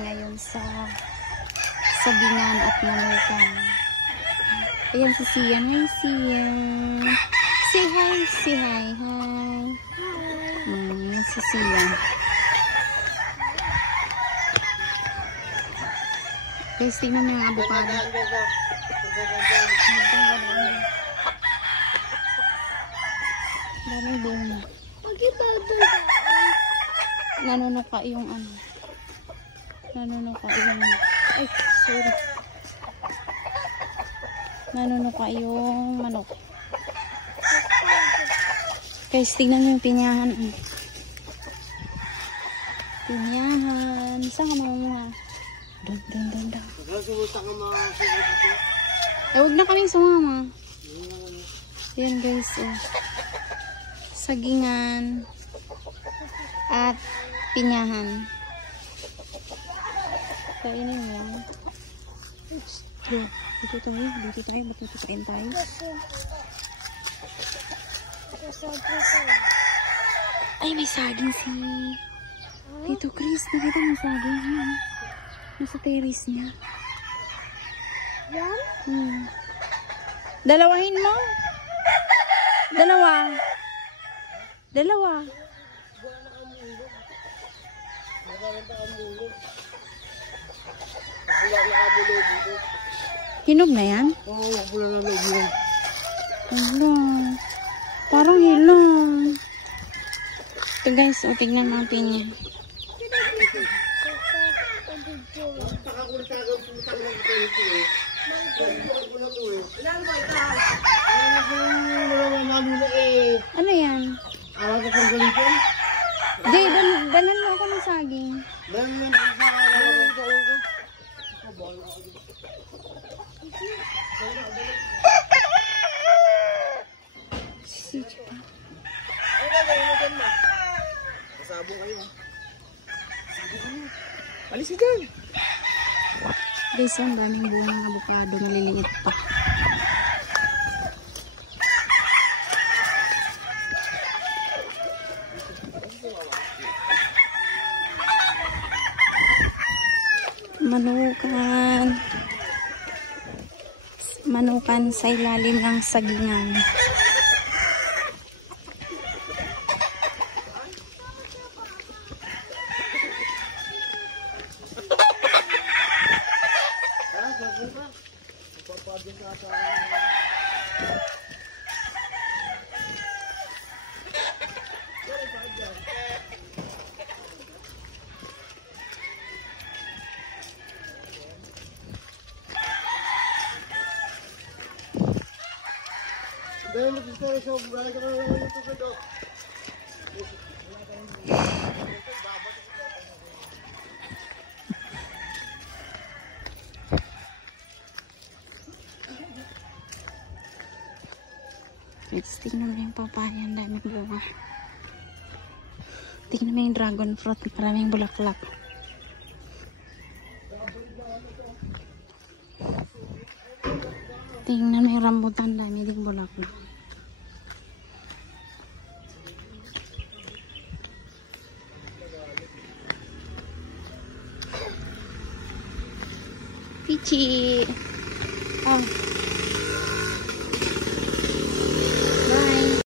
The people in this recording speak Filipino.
ngayon sa Sagingan at Manukan. Ayan si Sian. Hi, Sian. Say hi. Say hi. Hi. Si Sian. Guys, tingnan mo yung avocado. Daming bunga. Nanunuka yung ano. Nanunuka yung... Ay, sorry. Nanunuka yung manok. Guys, tingnan mo yung pinyahan. Pinyahan. Saan ka mamunga? Doon. Huwag na kaming sumama. Yan guys, oh. Sagingan at pinyahan. Kainin mo yan. Dito tayo. Kain tayo. Ay, may saging si Tito Chris. Nakita mo saging. Nasa terrace niya. Yan? Dalawahin mo. Dalawa. Hinog na yan? Oo, wala na loob. Hello. Parang hilong. Ito guys, o tignan natin niya. Ano yan? Di, danan mo ako ng saging. Pasabong kayo. Alis dyan. Guys, ang daming bunga ng avocado, maliliit pa. Manukan sa ilalim ng sagingan. Tingnan mo yung papaya, ang daming bunga. Tingnan mo yung dragon fruit, maraming bulaklak. Tingnan mo yung rambutan, dami ding bulaklak. Pichi! Oh.